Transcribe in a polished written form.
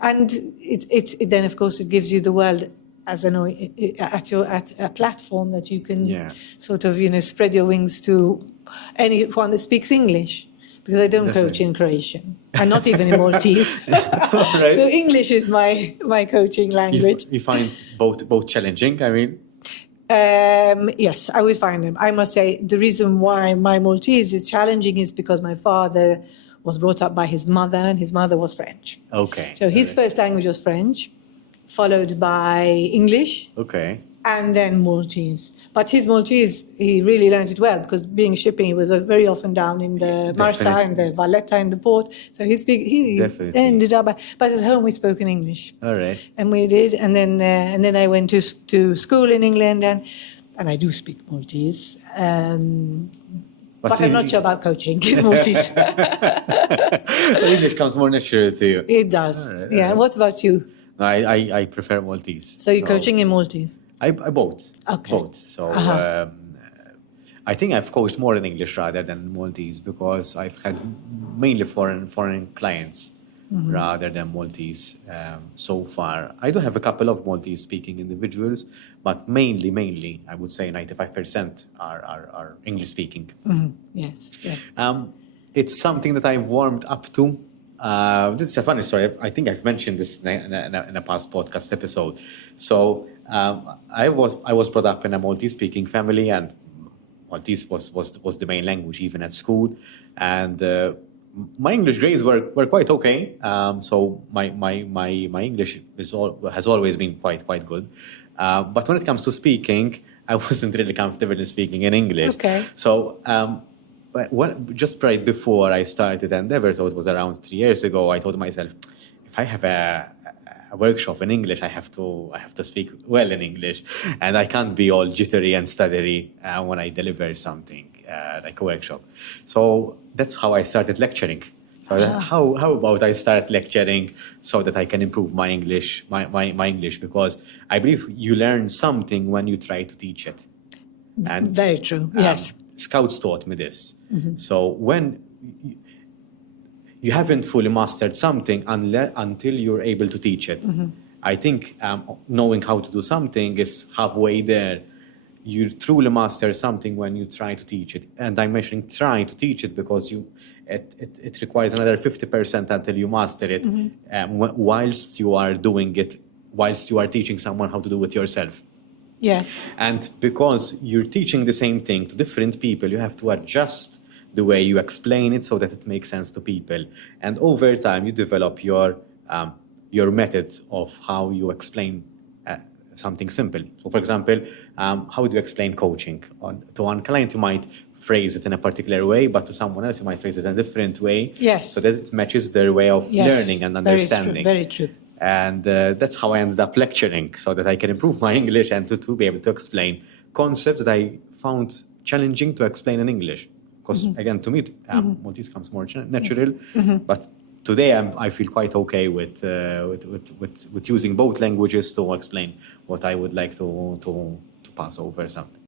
And it then, of course, it gives you the world as at a platform that you can sort of, spread your wings to anyone that speaks English. Because I don't coach in Croatian, and not even in Maltese. Right. So English is my coaching language. You find both challenging, I mean? Yes, I would find them. I must say the reason why my Maltese is challenging is because my father was brought up by his mother, and his mother was French. Okay. So his first language was French, followed by English, Okay. and then Maltese. But his Maltese, he really learned it well because being shipping, he was very often down in the Marsa and the Valletta in the port. So he ended up, but at home we spoke in English. All right. And we did, and then I went to school in England, and I do speak Maltese. But I'm not sure about coaching in Maltese. English comes more natural to you. It does. All right, yeah. What about you? I prefer Maltese. So you're coaching in Maltese? I both. Okay. Both. So I think I've coached more in English rather than Maltese because I've had mainly foreign clients rather than Maltese so far. I do have a couple of Maltese speaking individuals, but mainly I would say 95% are English speaking. Yes. Yes. It's something that I've warmed up to. This is a funny story. I think I've mentioned this in a past podcast episode. So I was brought up in a Maltese-speaking family, and Maltese was the main language even at school. And my English grades were quite okay. So my English has always been quite good. But when it comes to speaking, I wasn't really comfortable in speaking in English. Okay. So just right before I started Endeavour, so it was around 3 years ago, I told myself, if I have a workshop in English, I have to speak well in English, and I can't be all jittery and stuttery when I deliver something like a workshop. So that's how I started lecturing. So how about I start lecturing so that I can improve my English, my English, because I believe you learn something when you try to teach it. And very true. Yes. Scouts taught me this. So when you haven't fully mastered something until you're able to teach it. I think knowing how to do something is halfway there. You truly master something when you try to teach it. And I'm mentioning trying to teach it because it requires another 50% until you master it, whilst you are doing it, whilst you are teaching someone how to do it yourself. Yes. And because you're teaching the same thing to different people, you have to adjust the way you explain it so that it makes sense to people. And over time, you develop your method of how you explain something simple. So, for example, how do you explain coaching? To one client, you might phrase it in a particular way, but to someone else, you might phrase it in a different way. Yes. So that it matches their way of learning and understanding. Very true. And that's how I ended up lecturing, so that I can improve my English and to be able to explain concepts that I found challenging to explain in English. Because again, to me, Maltese comes more natural. But today, I feel quite okay with using both languages to explain what I would like to pass over something.